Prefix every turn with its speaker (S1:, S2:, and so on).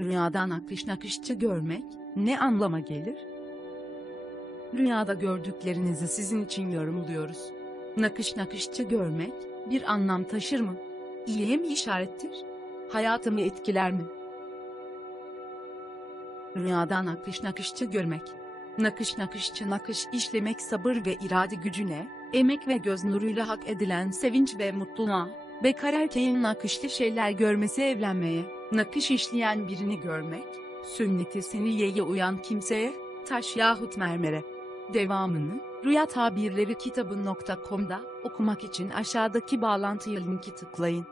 S1: Rüyada nakış nakışçı görmek ne anlama gelir? Rüyada gördüklerinizi sizin için yorumluyoruz. Nakış nakışçı görmek bir anlam taşır mı? İyiye mi işarettir? Hayatımı etkiler mi? Rüyada nakış nakışçı görmek. Nakış nakışçı nakış işlemek sabır ve irade gücüne, emek ve göz nuruyla hak edilen sevinç ve mutluluğa, bekar erkeğin nakışlı şeyler görmesi evlenmeye, nakış işleyen birini görmek, sünneti seniyeye uyan kimseye, taş yahut mermere. Devamını, Rüya Tabirleri kitabı.com'da okumak için aşağıdaki bağlantıya linki tıklayın.